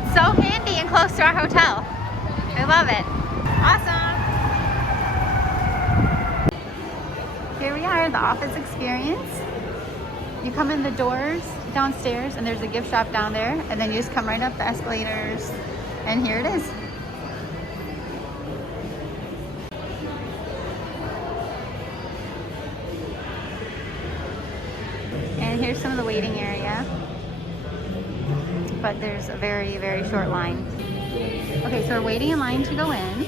It's so handy and close to our hotel. I love it. Awesome. Here we are, the office experience. You come in the doors downstairs and there's a gift shop down there, and then you just come right up the escalators and here it is. And here's some of the waiting area, but there's a very, very short line. Okay, so we're waiting in line to go in,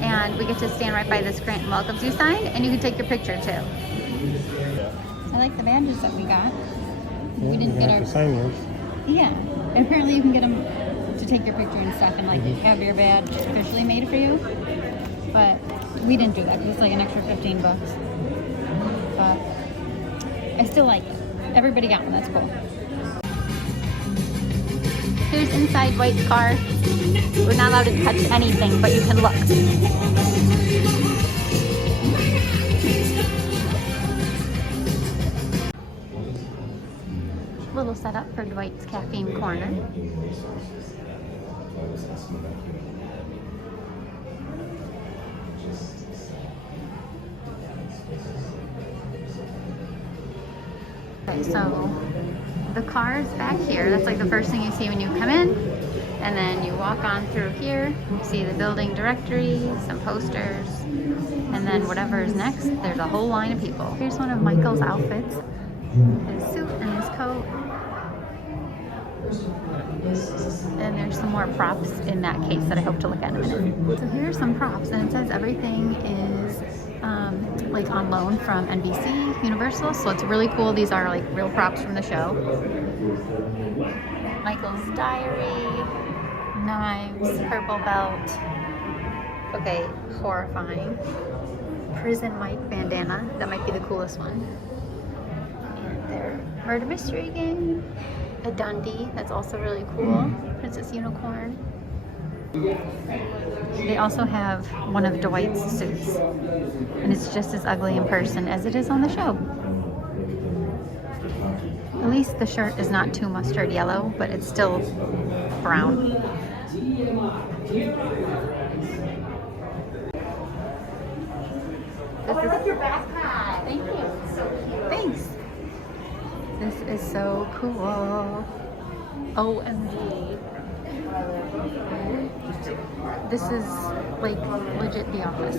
and we get to stand right by this Grant welcomes you sign, and you can take your picture too. I like the badges that we got. Yeah, we didn't get our sign yours. Yeah, and apparently you can get them to take your picture and stuff, and like have your badge officially made for you. But we didn't do that because it's like an extra $15. But I still like it. Everybody got one. That's cool. Here's inside Dwight's car. We're not allowed to touch anything, but you can look. Little setup for Dwight's Caffeine Corner. Okay, so the car is back here. That's like the first thing you see when you come in. And then you walk on through here, you see the building directory, some posters, and then whatever is next, there's a whole line of people. Here's one of Michael's outfits. His suit and his coat. And there's some more props in that case that I hope to look at in a minute. So here are some props, and it says everything is like on loan from NBC Universal, so it's really cool. These are like real props from the show. Michael's diary, knives, purple belt. Okay, horrifying. Prison Mike bandana, that might be the coolest one. And their murder mystery game. A Dundee, that's also really cool. Princess Unicorn. They also have one of Dwight's suits, and it's just as ugly in person as it is on the show. At least the shirt is not too mustard yellow, but it's still brown. This is your backpack. Thank you. So cute. Thanks. This is so cool. OMG. This is like legit the office.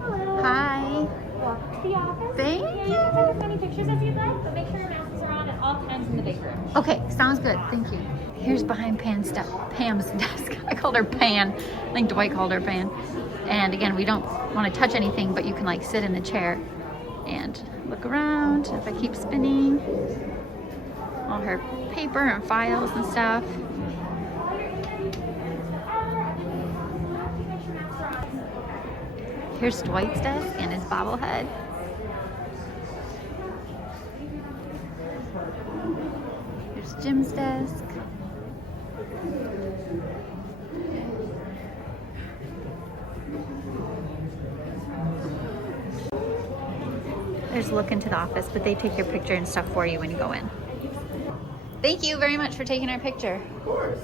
Hello. Hi. Welcome to the office. Thank you. Take as many pictures as you'd like, but make sure your masks are on at all times in the big room. Okay, sounds good. Thank you. Here's behind Pam's desk. I called her Pan. I think Dwight called her Pan. And again, we don't want to touch anything, but you can like sit in the chair and look around. If I keep spinning, all her paper and files and stuff. Here's Dwight's desk and his bobblehead. Here's Jim's desk. There's a look into the office, but they take your picture and stuff for you when you go in. Thank you very much for taking our picture. Of course.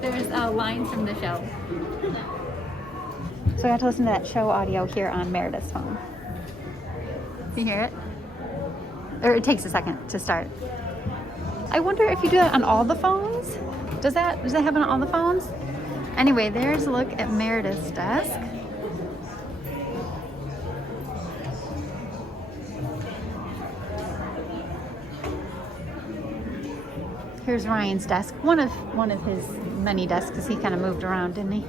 There's a line from the show. So I got to listen to that show audio here on Meredith's phone. You hear it? Or it takes a second to start. I wonder if you do that on all the phones? Does that happen on all the phones? Anyway, there's a look at Meredith's desk. Here's Ryan's desk. One of his many desks, because he kind of moved around, didn't he?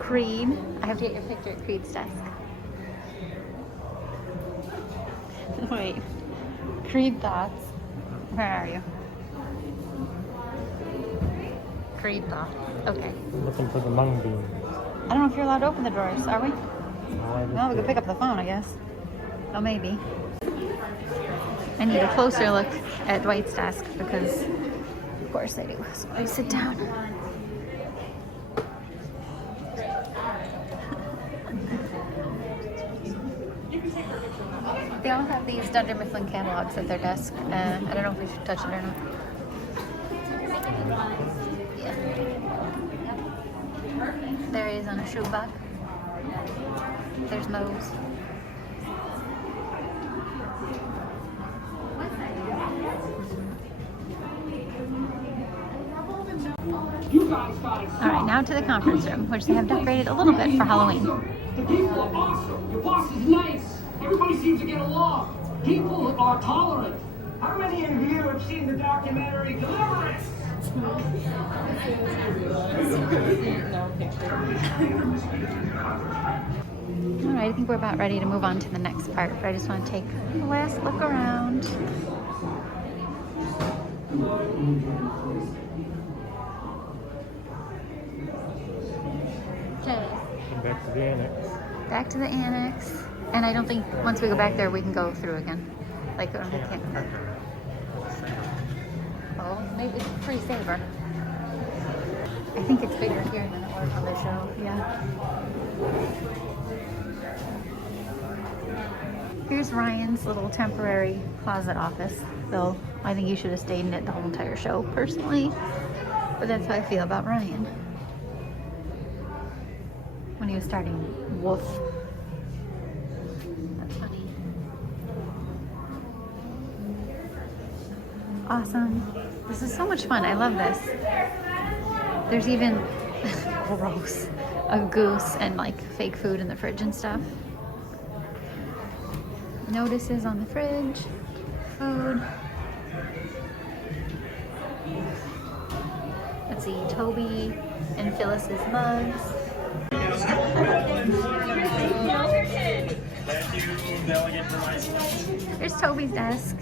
Creed. I have to get your picture at Creed's desk. Wait. Creed thoughts. Where are you? Creed thoughts. Okay. Looking for the mung bean. I don't know if you're allowed to open the drawers, are we? Well, we could pick up the phone, I guess. Oh, maybe. I need a closer look at Dwight's desk because, of course, I do. So I sit down. got these Dunder Mifflin catalogs at their desk. I don't know if we should touch it or not. Yeah. There he is on a shoebox. There's Moe's. Alright, now to the conference room, which they have decorated a little bit for Halloween. The people are awesome. Your boss is nice. Everybody seems to get along. People are tolerant. How many of you have seen the documentary Deliverance? Alright, I think we're about ready to move on to the next part, but I just want to take a last look around. Okay. Back to the annex. Back to the annex. And I don't think once we go back there we can go through again. Like, we can't. Oh, maybe it's free saver. I think it's bigger here than it was on the show. Yeah. Here's Ryan's little temporary closet office. Though I think you should have stayed in it the whole entire show, personally. But that's how I feel about Ryan. When he was starting Wolf. That's funny. Awesome. This is so much fun. I love this. There's even gross, a goose and like fake food in the fridge and stuff. Notices on the fridge. Food. Let's see, Toby and Phyllis's mugs. Here's Toby's desk.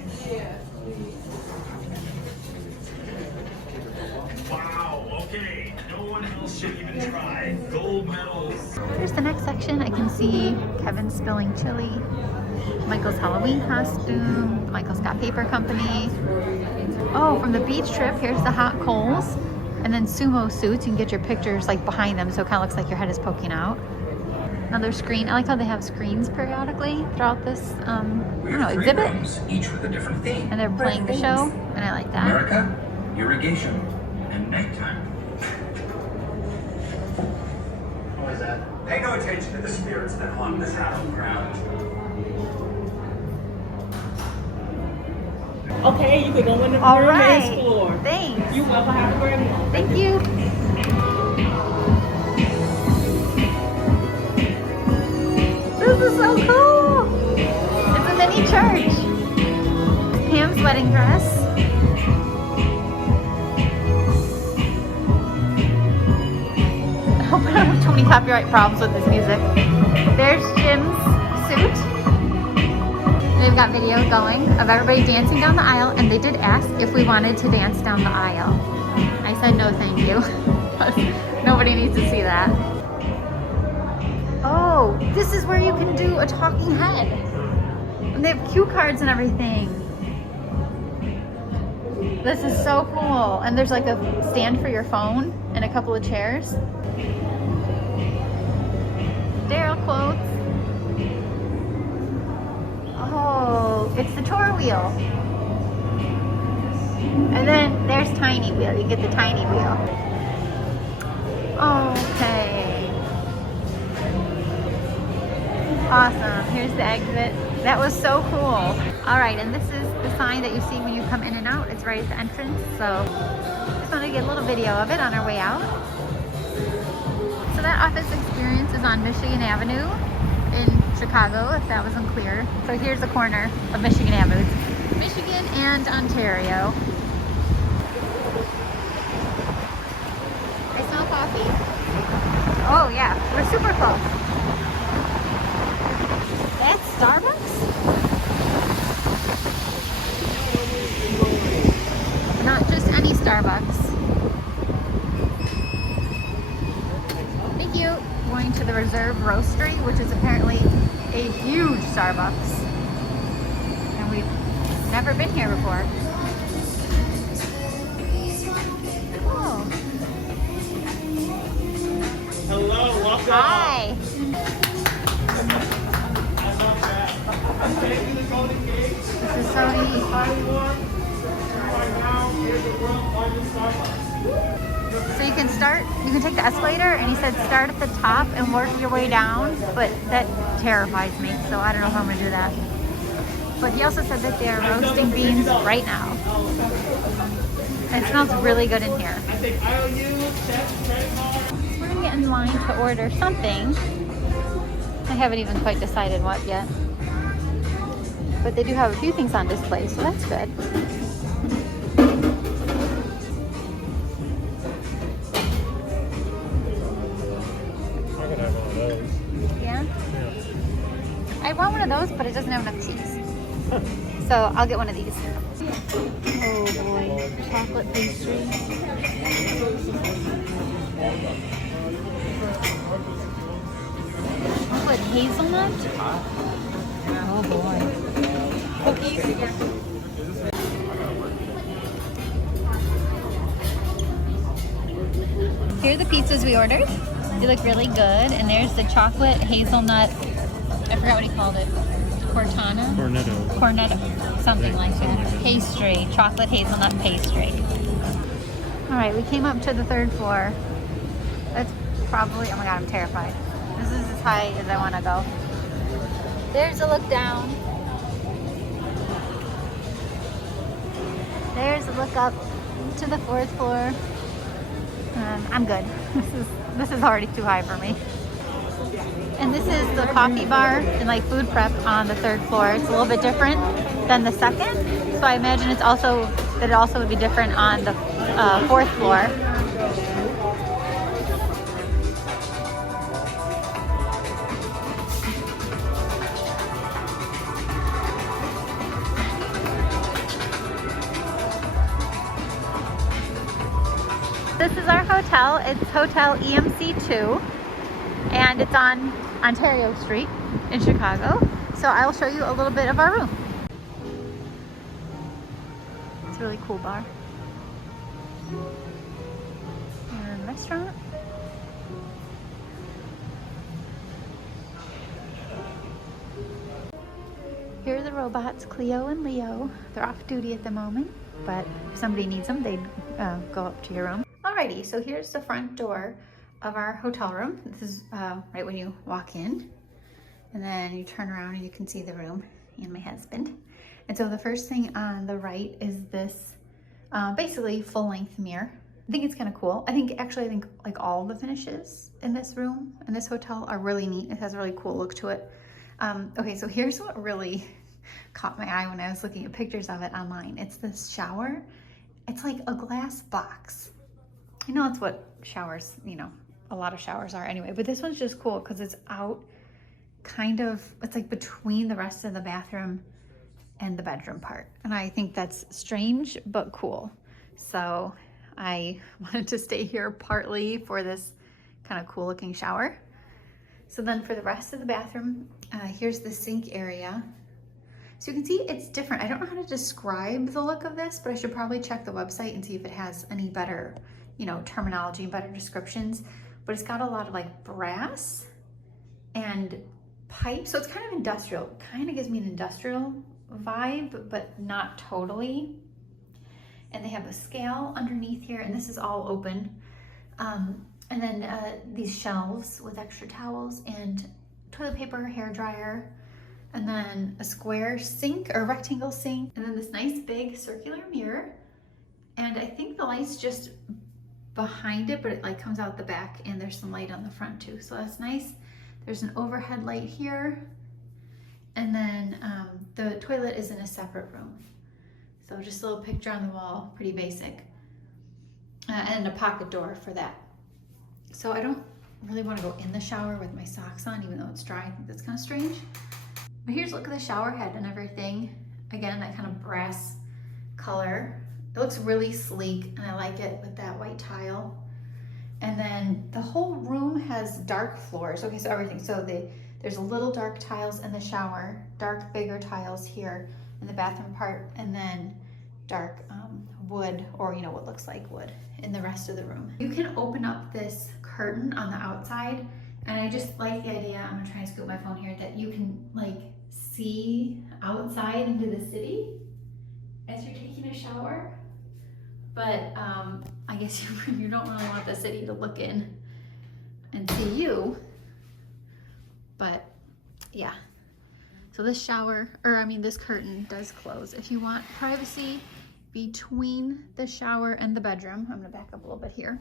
Wow, okay. No one else should even try. Gold medals. Here's the next section. I can see Kevin spilling chili, Michael's Halloween costume, Michael Scott Paper Company. Oh, from the beach trip, here's the hot coals. And then sumo suits, you can get your pictures like behind them so it kind of looks like your head is poking out. Another screen. I like how they have screens periodically throughout this, I don't know, exhibit. Each with a different theme. And they're playing the show, and I like that. America, irrigation, and nighttime. What is that? Pay no attention to the spirits that haunt this hallowed ground. Okay, you can go in the All room right. and explore. Thanks. You're welcome. Have a great one. Thank you. This is so cool. It's a mini church. Pam's wedding dress. I hope I don't have too many copyright problems with this music. There's Jim's suit. They've got video going of everybody dancing down the aisle, and they did ask if we wanted to dance down the aisle. I said no thank you, because nobody needs to see that. Oh, this is where you can do a talking head. And they have cue cards and everything. This is so cool. And there's like a stand for your phone and a couple of chairs. Daryl quotes. Oh, it's the tour wheel. And then there's Tiny Wheel. You get the Tiny Wheel. Okay. Awesome. Here's the exit. That was so cool. All right, and this is the sign that you see when you come in and out. It's right at the entrance. So just want to get a little video of it on our way out. So that office experience is on Michigan Avenue in Chicago, if that wasn't clear. So here's the corner of Michigan Avenue. It's Michigan and Ontario. I smell coffee. Oh yeah, we're super close. That's Starbucks? Not just any Starbucks. Thank you. Going to the Reserve Roastery, which is apparently a huge Starbucks. And we've never been here before. Cool. Hello, welcome. Hi. I'm go to eat. So you can take the escalator, and he said start at the top and work your way down, but that terrifies me, so I don't know if I'm gonna do that. But he also said that they're roasting beans right now. It smells really good in here. We're gonna get in line to order something. I haven't even quite decided what yet. But they do have a few things on display, so that's good. I could have one of those. Yeah? Yeah. I want one of those, but it doesn't have enough cheese. So I'll get one of these. Oh boy, chocolate pastry. Chocolate hazelnut? Oh boy. Cookies? Here are the pizzas we ordered. They look really good. And there's the chocolate hazelnut, I forgot what he called it. Cornetto, something like that. Pastry, chocolate hazelnut pastry. All right, we came up to the 3rd floor. That's probably, oh my God, I'm terrified. This is as high as I want to go. There's a look down. There's a look up to the 4th floor. I'm good. This is already too high for me. And this is the coffee bar and like food prep on the 3rd floor. It's a little bit different than the 2nd. So I imagine it also would be different on the 4th floor. This is our hotel. It's Hotel EMC2. And it's on Ontario Street in Chicago. So I'll show you a little bit of our room. It's a really cool bar. And restaurant. Here are the robots, Cleo and Leo. They're off duty at the moment, but if somebody needs them, they'd go up to your room. Alrighty, so here's the front door of our hotel room. This is right when you walk in, and then you turn around and you can see the room and my husband. And so the first thing on the right is this basically full-length mirror. I think it's kind of cool. I think like all the finishes in this room, in this hotel, are really neat. It has a really cool look to it. Okay, so here's what really caught my eye when I was looking at pictures of it online. It's this shower. It's like a glass box. I know that's what showers, a lot of showers are anyway, but this one's just cool because it's out it's like between the rest of the bathroom and the bedroom part. And I think that's strange, but cool. So I wanted to stay here partly for this kind of cool looking shower. So then for the rest of the bathroom, here's the sink area. So you can see it's different. I don't know how to describe the look of this, but I should probably check the website and see if it has any better, terminology, better descriptions. But it's got a lot of like brass and pipe. So it's kind of industrial. Kind of gives me an industrial vibe, but not totally. And they have a scale underneath here, and this is all open. And then these shelves with extra towels and toilet paper, hair dryer, and then a square sink or rectangle sink, and then this nice big circular mirror. And I think the light's just behind it, but it like comes out the back, and there's some light on the front too. So that's nice. There's an overhead light here. And then the toilet is in a separate room. So just a little picture on the wall, pretty basic. And a pocket door for that. So I don't really want to go in the shower with my socks on, even though it's dry. I think that's kind of strange. But here's a look at the shower head and everything. Again, that kind of brass color. It looks really sleek, and I like it with that white tile. And then the whole room has dark floors. Okay, so everything. So there's little dark tiles in the shower, dark bigger tiles here in the bathroom part, and then dark wood, or what looks like wood in the rest of the room. You can open up this curtain on the outside, and I just like the idea, I'm gonna try and scoot my phone here, that you can like see outside into the city. as you're taking a shower. But I guess you don't really want the city to look in and see you. But yeah, so this shower, or I mean this curtain does close. If you want privacy between the shower and the bedroom, I'm gonna back up a little bit here.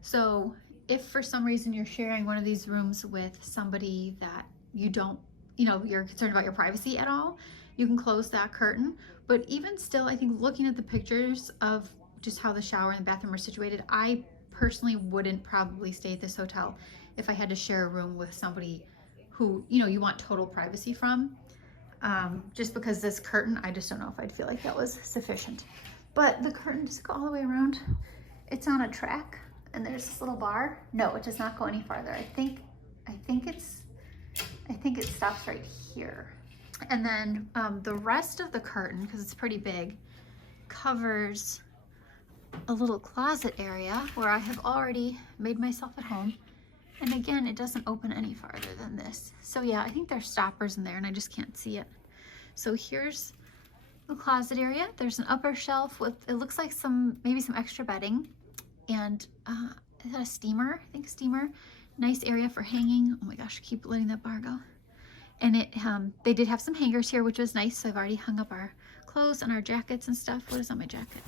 So if for some reason you're sharing one of these rooms with somebody that you don't, you're concerned about your privacy at all, you can close that curtain. But even still, I think looking at the pictures of just how the shower and the bathroom are situated, I personally wouldn't probably stay at this hotel if I had to share a room with somebody who, you want total privacy from. Just because this curtain, I just don't know if I'd feel like that was sufficient. But the curtain does go all the way around. It's on a track, and there's this little bar. No, it does not go any farther. I think it stops right here. And then the rest of the curtain, because it's pretty big, covers a little closet area where I have already made myself at home. And again, it doesn't open any farther than this. So yeah, I think there's stoppers in there and I just can't see it. So here's the closet area. There's an upper shelf with, it looks like maybe some extra bedding. And is that a steamer? I think a steamer. Nice area for hanging. Oh my gosh, I keep letting that bar go. And they did have some hangers here, which was nice. So I've already hung up our clothes and our jackets and stuff. What is on my jacket?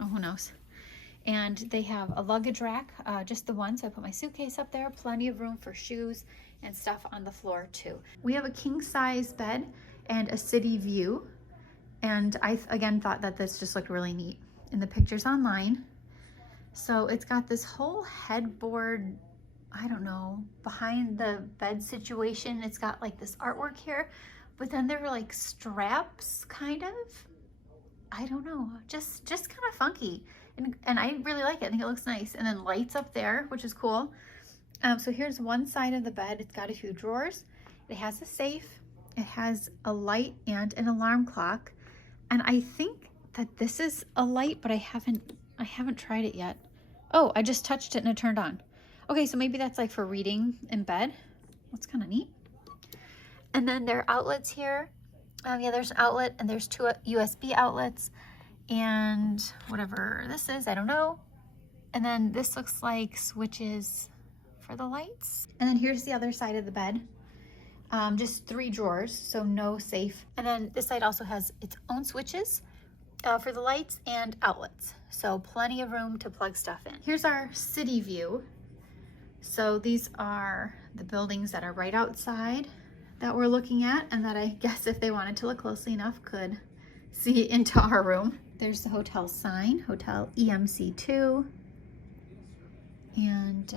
Oh, who knows? And they have a luggage rack, just the one. So I put my suitcase up there, plenty of room for shoes and stuff on the floor too. We have a king size bed and a city view. And I, again, thought that this just looked really neat in the pictures online. So it's got this whole headboard, I don't know, behind the bed situation. It's got like this artwork here, but then there are like straps, kind of. I don't know, just kind of funky. And I really like it. I think it looks nice. And then lights up there, which is cool. So here's one side of the bed. It's got a few drawers. It has a safe. It has a light and an alarm clock. And I think that this is a light, but I haven't tried it yet. Oh, I just touched it and it turned on. Okay, so maybe that's like for reading in bed. That's kind of neat. And then there are outlets here. Yeah, there's an outlet and there's 2 USB outlets and whatever this is, I don't know. And then this looks like switches for the lights. And then here's the other side of the bed. Just 3 drawers, so no safe. And then this side also has its own switches for the lights and outlets. So plenty of room to plug stuff in. Here's our city view. So these are the buildings that are right outside that we're looking at, and that I guess if they wanted to look closely enough could see into our room. There's the hotel sign, Hotel EMC2. And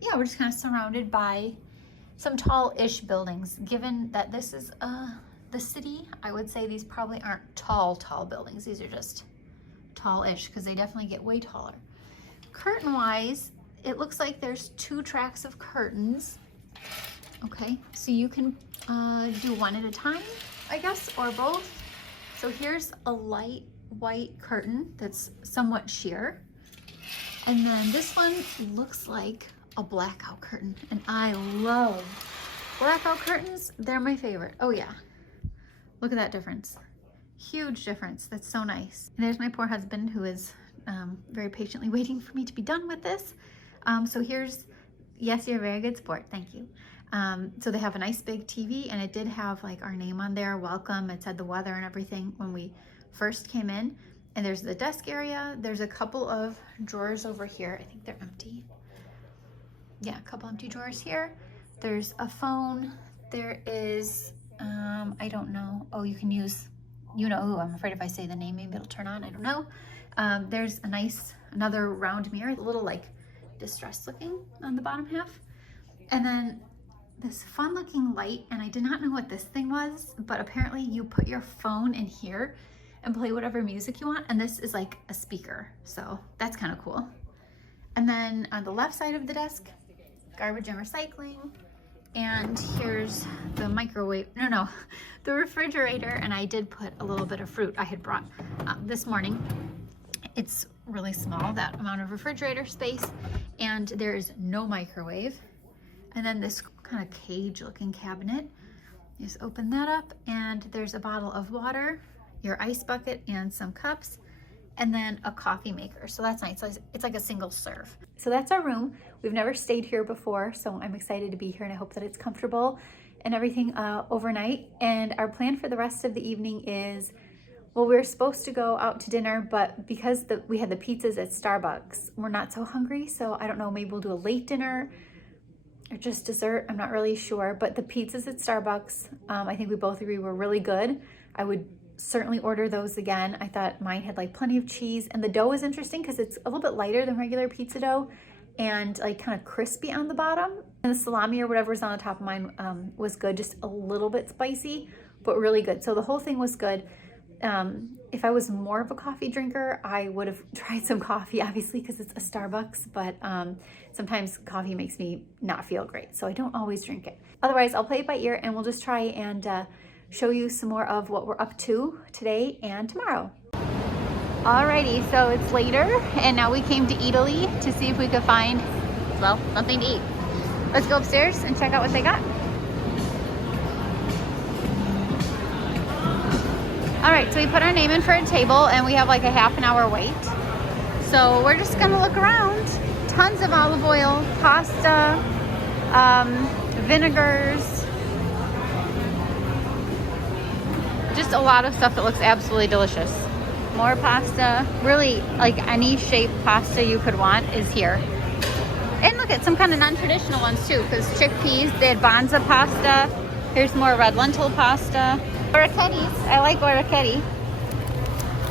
yeah, we're just kind of surrounded by some tall-ish buildings. Given that this is the city, I would say these probably aren't tall buildings. These are just tall-ish because they definitely get way taller. Curtain-wise, it looks like there's 2 tracks of curtains. Okay, so you can do one at a time, I guess, or both. So here's a light white curtain that's somewhat sheer. And then this one looks like a blackout curtain. And I love blackout curtains. They're my favorite. Oh yeah, look at that difference. Huge difference. That's so nice. And there's my poor husband who is very patiently waiting for me to be done with this. So here's, yes, you're a very good sport. Thank you. So they have a nice big TV, and it did have like our name on there, welcome. It said the weather and everything when we first came in. And there's the desk area. There's a couple of drawers over here. I think they're empty. Yeah, a couple empty drawers here. There's a phone. There is, I don't know. Oh, you can use, you know who. I'm afraid if I say the name, maybe it'll turn on. I don't know. There's a nice, another round mirror, a little like distressed looking on the bottom half. And then this fun looking light, and I did not know what this thing was, but apparently you put your phone in here and play whatever music you want, and this is like a speaker, so that's kind of cool. And then on the left side of the desk, garbage and recycling, and here's the microwave, the refrigerator, and I did put a little bit of fruit I had brought this morning. It's really small, that amount of refrigerator space, and there is no microwave. And then this kind of cage looking cabinet, you just open that up, and there's a bottle of water your ice bucket and some cups, and then a coffee maker. So that's nice. So it's like a single serve. So that's our room. We've never stayed here before, so I'm excited to be here, and I hope that it's comfortable and everything overnight. And our plan for the rest of the evening is, well, we were supposed to go out to dinner, but because we had the pizzas at Starbucks, we're not so hungry. So I don't know, maybe we'll do a late dinner or just dessert. I'm not really sure, but the pizzas at Starbucks, I think we both agree were really good. I would certainly order those again. I thought mine had like plenty of cheese, and the dough is interesting because it's a little bit lighter than regular pizza dough and like kind of crispy on the bottom. And the salami or whatever was on the top of mine was good, just a little bit spicy, but really good. So the whole thing was good. If I was more of a coffee drinker, I would have tried some coffee, obviously, because it's a Starbucks, but sometimes coffee makes me not feel great, so I don't always drink it. Otherwise, I'll play it by ear, and we'll just try and show you some more of what we're up to today and tomorrow. Alrighty, so it's later, and now we came to Eataly to see if we could find, well, something to eat. Let's go upstairs and check out what they got. All right, so we put our name in for a table, and we have like a half an hour wait. So we're just gonna look around. Tons of olive oil, pasta, vinegars, just a lot of stuff that looks absolutely delicious. More pasta, really like any shaped pasta you could want is here. And look at some kind of non-traditional ones too, because chickpeas, they had banza pasta. Here's more red lentil pasta. Orecchietti, I like orecchietti.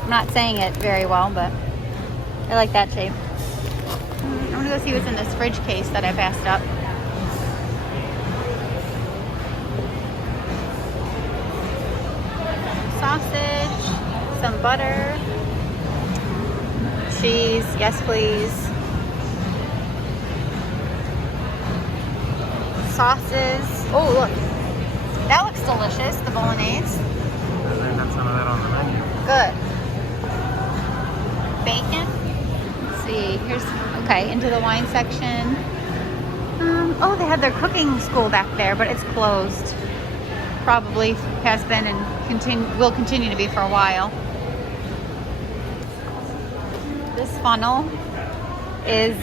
I'm not saying it very well, but I like that shape. I'm gonna go see what's in this fridge case that I passed up. Sausage, some butter, cheese, yes please. Sauces. Oh look, that looks delicious, the bolognese. And then have some of that on the menu. Good. Bacon. Let's see, here's, okay, into the wine section. Oh, they had their cooking school back there, but it's closed. Probably has been and will continue to be for a while. This funnel is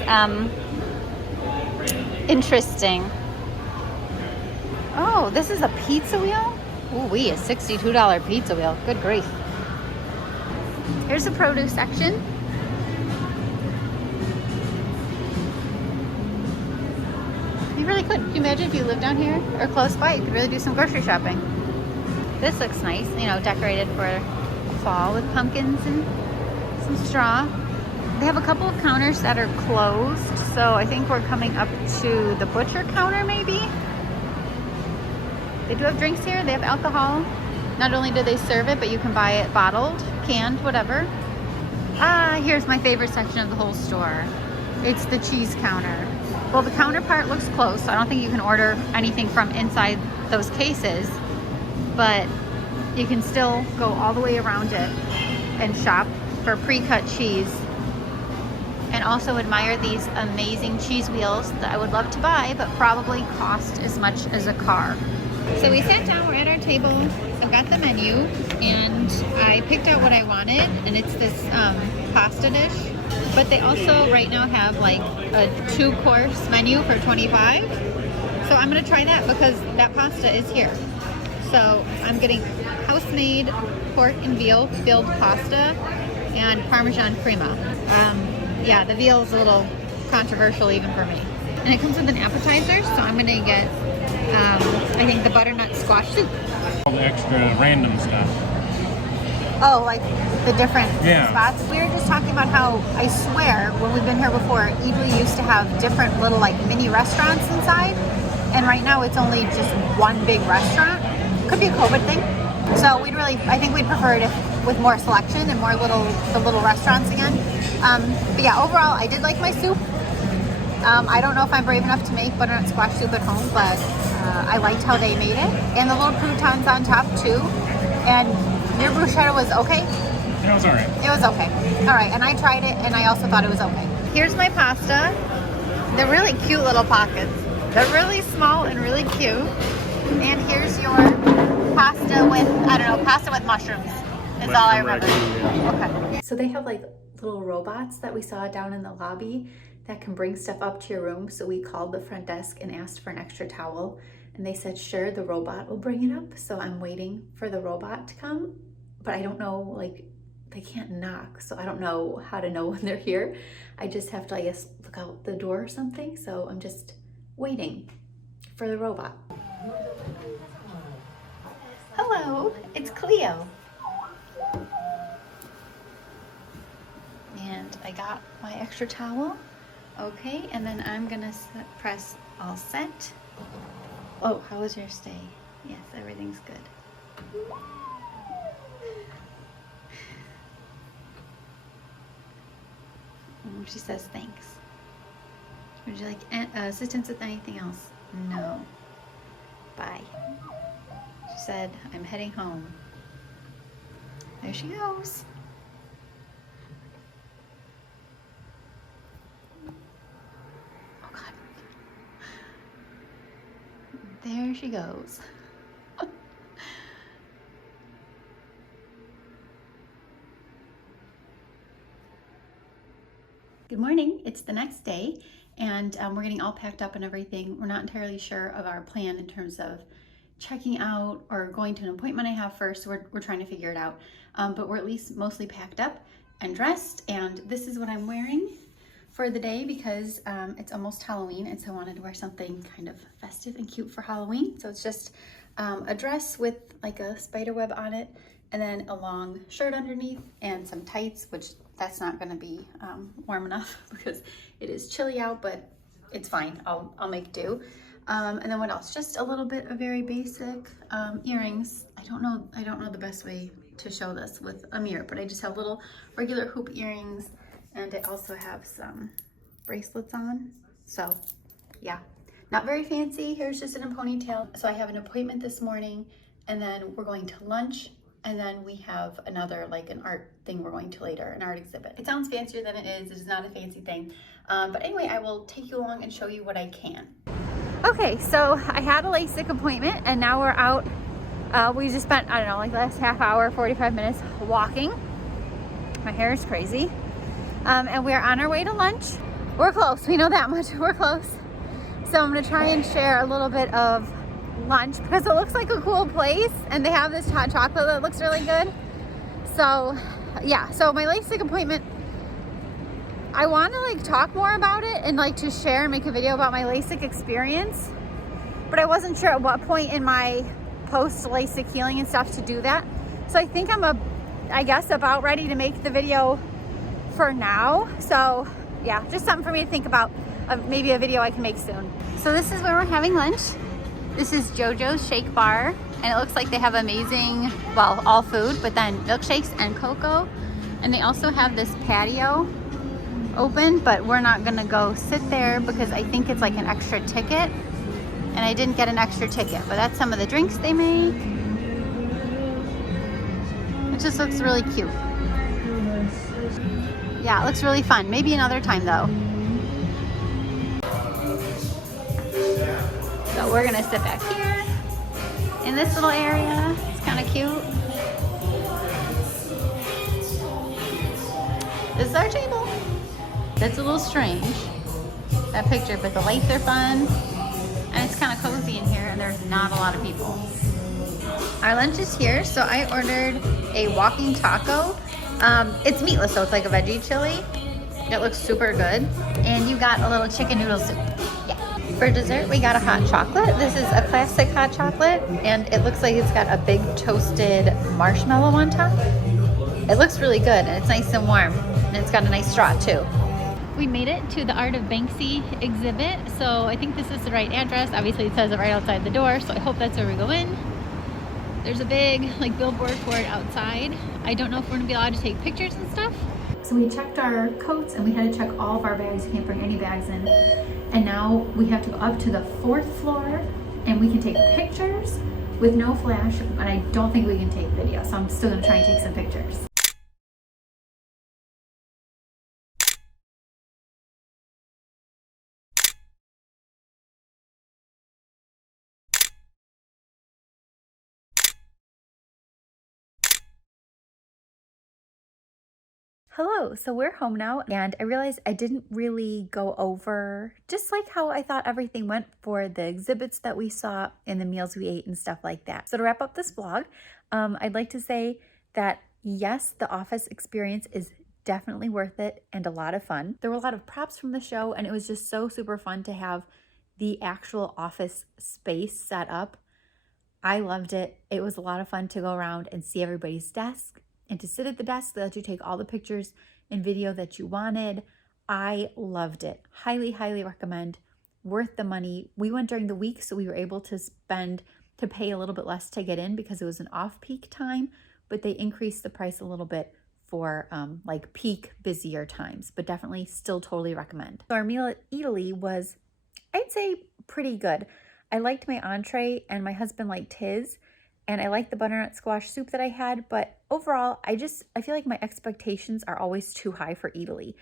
interesting. Oh, this is a pizza wheel? Ooh, a $62 pizza wheel. Good grief. Here's the produce section. You really could. Can you imagine if you lived down here or close by? You could really do some grocery shopping. This looks nice, you know, decorated for fall with pumpkins and some straw. They have a couple of counters that are closed, so I think we're coming up to the butcher counter maybe. They do have drinks here. They have alcohol. Not only do they serve it, but you can buy it bottled, canned, whatever. Here's my favorite section of the whole store. It's the cheese counter. Well, the counter part looks closed, so I don't think you can order anything from inside those cases, but you can still go all the way around it and shop for pre-cut cheese, and also admire these amazing cheese wheels that I would love to buy, but probably cost as much as a car. So we sat down, we're at our table, I've got the menu, and I picked out what I wanted, and it's this pasta dish. But they also right now have like a 2-course menu for $25. So I'm gonna try that because that pasta is here. So I'm getting house-made pork and veal filled pasta and Parmesan crema. Yeah, the veal is a little controversial even for me. And it comes with an appetizer, so I'm gonna get I think the butternut squash soup. All the extra random stuff. Oh, like the different Yeah. spots? We were just talking about how, I swear, when we've been here before, Eataly used to have different little like mini restaurants inside. And right now it's only just one big restaurant. Could be a COVID thing. So I think we'd prefer it if, with more selection and more the little restaurants again. But yeah, overall, I did like my soup. I don't know if I'm brave enough to make butternut squash soup at home, but I liked how they made it. And the little croutons on top too. And your bruschetta was okay? It was alright. It was okay. All right, and I tried it, and I also thought it was okay. Here's my pasta. They're really cute little pockets. They're really small and really cute. And here's your pasta with, I don't know, pasta with mushrooms. That's all I remember. Okay. So they have like little robots that we saw down in the lobby that can bring stuff up to your room. So we called the front desk and asked for an extra towel. And they said, sure, the robot will bring it up. So I'm waiting for the robot to come. But I don't know, like, they can't knock. So I don't know how to know when they're here. I just have to, I guess, look out the door or something. So I'm just waiting for the robot. Hello, it's Cleo. And I got my extra towel. Okay, and then I'm gonna press all set. Oh, how was your stay? Yes, everything's good. She says thanks. Would you like assistance with anything else? No. Bye. She said, I'm heading home. There she goes. Oh God. There she goes. Good morning. It's the next day, and we're getting all packed up and everything. We're not entirely sure of our plan in terms of checking out or going to an appointment I have first. We're trying to figure it out, but we're at least mostly packed up and dressed, and this is what I'm wearing for the day because it's almost Halloween, and so I wanted to wear something kind of festive and cute for Halloween. So it's just a dress with like a spider web on it, and then a long shirt underneath and some tights, which that's not gonna be warm enough because it is chilly out, but it's fine. I'll make do. And then what else? Just a little bit of very basic earrings. I don't know the best way to show this with a mirror, but I just have little regular hoop earrings, and I also have some bracelets on. So yeah, not very fancy. Here's just in a ponytail. So I have an appointment this morning, and then we're going to lunch. And then we have another, like an art thing we're going to later, an art exhibit. It sounds fancier than it is. It is not a fancy thing. But anyway, I will take you along and show you what I can. Okay, so I had a LASIK appointment, and now we're out. We just spent, I don't know, like the last half hour, 45 minutes walking. My hair is crazy. And we're on our way to lunch. We're close, we know that much, we're close. So I'm gonna try and share a little bit of lunch because it looks like a cool place, and they have this hot chocolate that looks really good. So yeah, so my LASIK appointment, I want to like talk more about it and like to share and make a video about my LASIK experience, but I wasn't sure at what point in my post LASIK healing and stuff to do that. So I think I guess about ready to make the video for now. So yeah, just something for me to think about, maybe a video I can make soon. So this is where we're having lunch. This is JoJo's Shake Bar, and it looks like they have amazing, well, all food, but then milkshakes and cocoa. And they also have this patio open, but we're not gonna go sit there because I think it's like an extra ticket, and I didn't get an extra ticket, but that's some of the drinks they make. It just looks really cute. Yeah, it looks really fun. Maybe another time though. So we're gonna sit back here in this little area. It's kind of cute. This is our table. That's a little strange, that picture, but the lights are fun. And it's kind of cozy in here, and there's not a lot of people. Our lunch is here, so I ordered a walking taco. It's meatless, so it's like a veggie chili. It looks super good. And you got a little chicken noodle soup. For dessert, we got a hot chocolate. This is a classic hot chocolate, and it looks like it's got a big toasted marshmallow on top. It looks really good, and it's nice and warm, and it's got a nice straw too. We made it to the Art of Banksy exhibit, so I think this is the right address. Obviously, it says it right outside the door, so I hope that's where we go in. There's a big like billboard for it outside. I don't know if we're gonna be allowed to take pictures and stuff. So we checked our coats, and we had to check all of our bags. We can't bring any bags in. And now we have to go up to the 4th floor, and we can take pictures with no flash, but I don't think we can take video. So I'm still gonna try and take some pictures. Hello, so we're home now, and I realized I didn't really go over just like how I thought everything went for the exhibits that we saw and the meals we ate and stuff like that. So to wrap up this vlog, I'd like to say that yes, the office experience is definitely worth it and a lot of fun. There were a lot of props from the show, and it was just so super fun to have the actual office space set up. I loved it. It was a lot of fun to go around and see everybody's desk and to sit at the desk. They let you take all the pictures and video that you wanted. I loved it. Highly, highly recommend. Worth the money. We went during the week, so we were able to pay a little bit less to get in because it was an off-peak time, but they increased the price a little bit for like peak busier times, but definitely still totally recommend. So our meal at Eataly was, I'd say, pretty good. I liked my entree and my husband liked his, and I liked the butternut squash soup that I had, but overall, I feel like my expectations are always too high for Eataly.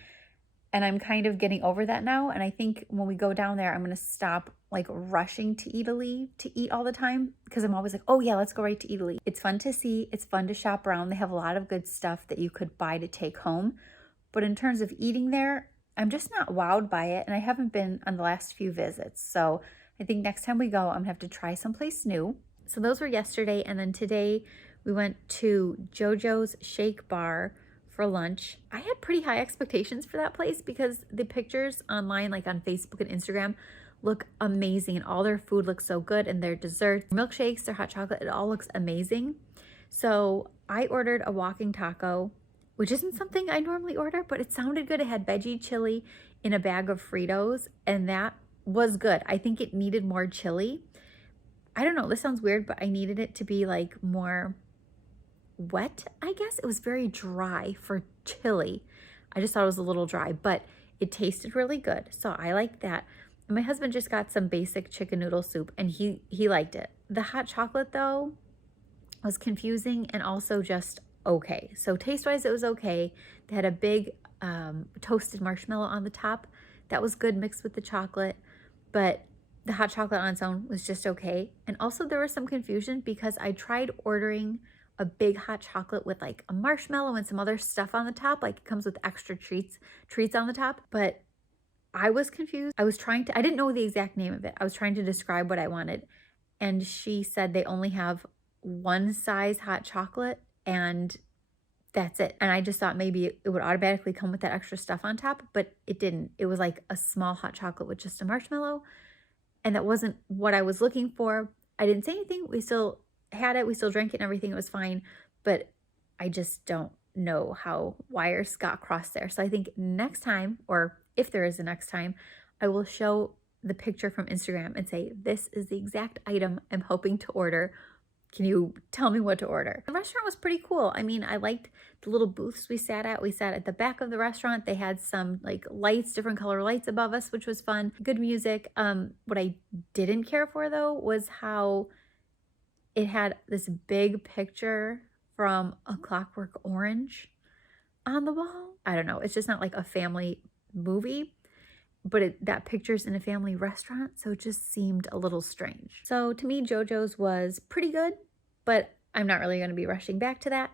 And I'm kind of getting over that now. And I think when we go down there, I'm going to stop like rushing to Eataly to eat all the time, because I'm always like, oh yeah, let's go right to Eataly. It's fun to see. It's fun to shop around. They have a lot of good stuff that you could buy to take home. But in terms of eating there, I'm just not wowed by it. And I haven't been on the last few visits. So I think next time we go, I'm gonna have to try someplace new. So those were yesterday. And then today we went to JoJo's Shake Bar for lunch. I had pretty high expectations for that place because the pictures online, like on Facebook and Instagram, look amazing, and all their food looks so good, and their desserts, milkshakes, their hot chocolate, it all looks amazing. So I ordered a walking taco, which isn't something I normally order, but it sounded good. It had veggie chili in a bag of Fritos, and that was good. I think it needed more chili. I don't know, this sounds weird, but I needed it to be like more wet, I guess. It was very dry for chili. I just thought it was a little dry, but it tasted really good. So I liked that. And my husband just got some basic chicken noodle soup, and he liked it. The hot chocolate though was confusing and also just okay. So taste-wise, it was okay. They had a big toasted marshmallow on the top. That was good mixed with the chocolate, but the hot chocolate on its own was just okay. And also there was some confusion because I tried ordering a big hot chocolate with like a marshmallow and some other stuff on the top, like it comes with extra treats on the top, but I was confused. I didn't know the exact name of it. I was trying to describe what I wanted, and she said they only have one size hot chocolate and that's it. And I just thought maybe it would automatically come with that extra stuff on top, but it didn't. It was like a small hot chocolate with just a marshmallow, and that wasn't what I was looking for. I didn't say anything. We still had it. We still drank it and everything. It was fine, but I just don't know how wires got crossed there. So I think next time, or if there is a next time, I will show the picture from Instagram and say, this is the exact item I'm hoping to order. Can you tell me what to order? The restaurant was pretty cool. I mean, I liked the little booths we sat at. We sat at the back of the restaurant. They had some like lights, different color lights above us, which was fun. Good music. What I didn't care for though was how it had this big picture from A Clockwork Orange on the wall. I don't know. It's just not like a family movie, but that picture's in a family restaurant, so it just seemed a little strange. So to me, JoJo's was pretty good, but I'm not really going to be rushing back to that.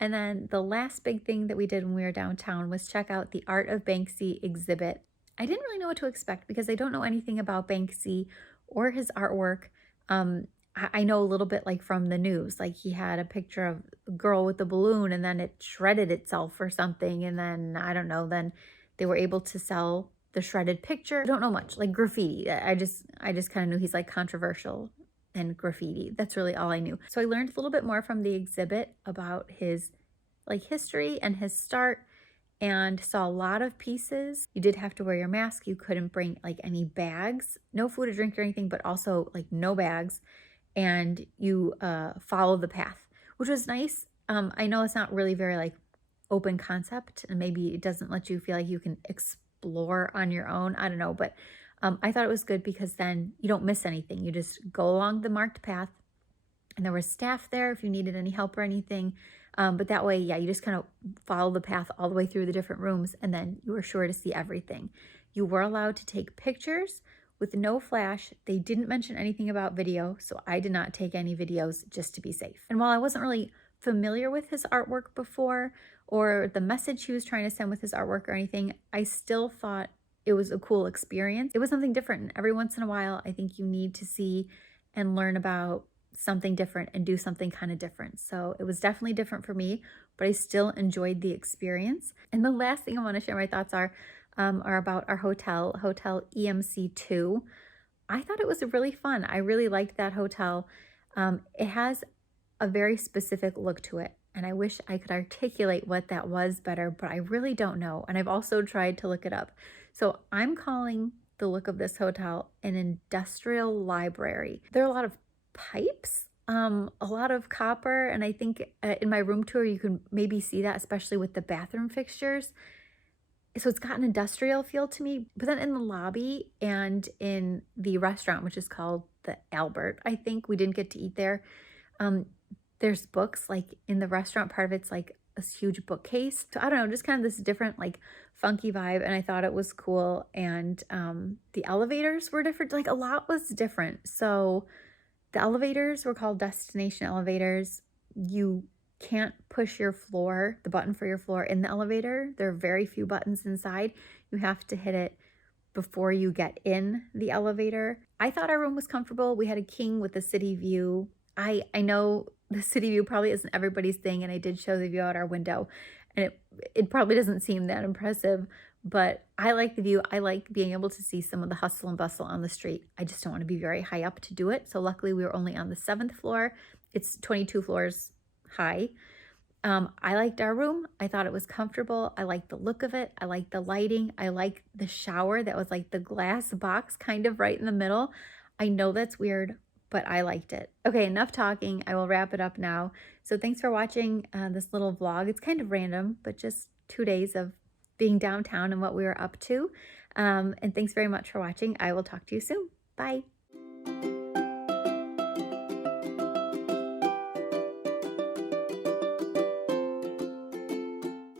And then the last big thing that we did when we were downtown was check out the Art of Banksy exhibit. I didn't really know what to expect because I don't know anything about Banksy or his artwork. I know a little bit like from the news, like he had a picture of a girl with a balloon and then it shredded itself or something. And then, I don't know, then they were able to sell the shredded picture. I don't know much, like graffiti. I just kind of knew he's like controversial and graffiti. That's really all I knew. So I learned a little bit more from the exhibit about his like history and his start, and saw a lot of pieces. You did have to wear your mask. You couldn't bring like any bags, no food or drink or anything, but also like no bags. And you follow the path, which was nice. I know it's not really very like open concept, and maybe it doesn't let you feel like you can explore on your own. I don't know, but I thought it was good because then you don't miss anything. You just go along the marked path, and there was staff there if you needed any help or anything. But that way, yeah, you just kind of follow the path all the way through the different rooms, and then you were sure to see everything. You were allowed to take pictures with no flash. They didn't mention anything about video, so I did not take any videos just to be safe. And while I wasn't really familiar with his artwork before or the message he was trying to send with his artwork or anything, I still thought it was a cool experience. It was something different. And every once in a while, I think you need to see and learn about something different and do something kind of different. So it was definitely different for me, but I still enjoyed the experience. And the last thing I want to share my thoughts are about our hotel EMC2. I thought it was really fun. I really liked that hotel. It has a very specific look to it, and I wish I could articulate what that was better, but I really don't know. And I've also tried to look it up. So I'm calling the look of this hotel an industrial library. There are a lot of pipes, a lot of copper, and I think in my room tour you can maybe see that, especially with the bathroom fixtures. So it's got an industrial feel to me. But then in the lobby and in the restaurant, which is called the Albert, I think, we didn't get to eat there. There's books, like in the restaurant part of it's like a huge bookcase. So I don't know, just kind of this different, like funky vibe. And I thought it was cool. And the elevators were different. Like a lot was different. So the elevators were called destination elevators. You can't push your floor, the button for your floor in the elevator. There are very few buttons inside. You have to hit it before you get in the elevator. I thought our room was comfortable. We had a king with a city view. I know the city view probably isn't everybody's thing, and I did show the view out our window, and it probably doesn't seem that impressive, but I like the view. I like being able to see some of the hustle and bustle on the street. I just don't want to be very high up to do it. So luckily we were only on the 7th floor. It's 22 floors high. I liked our room. I thought it was comfortable. I liked the look of it. I liked the lighting. I liked the shower that was like the glass box kind of right in the middle. I know that's weird, but I liked it. Okay, enough talking. I will wrap it up now. So thanks for watching this little vlog. It's kind of random, but just 2 days of being downtown and what we were up to. And thanks very much for watching. I will talk to you soon. Bye.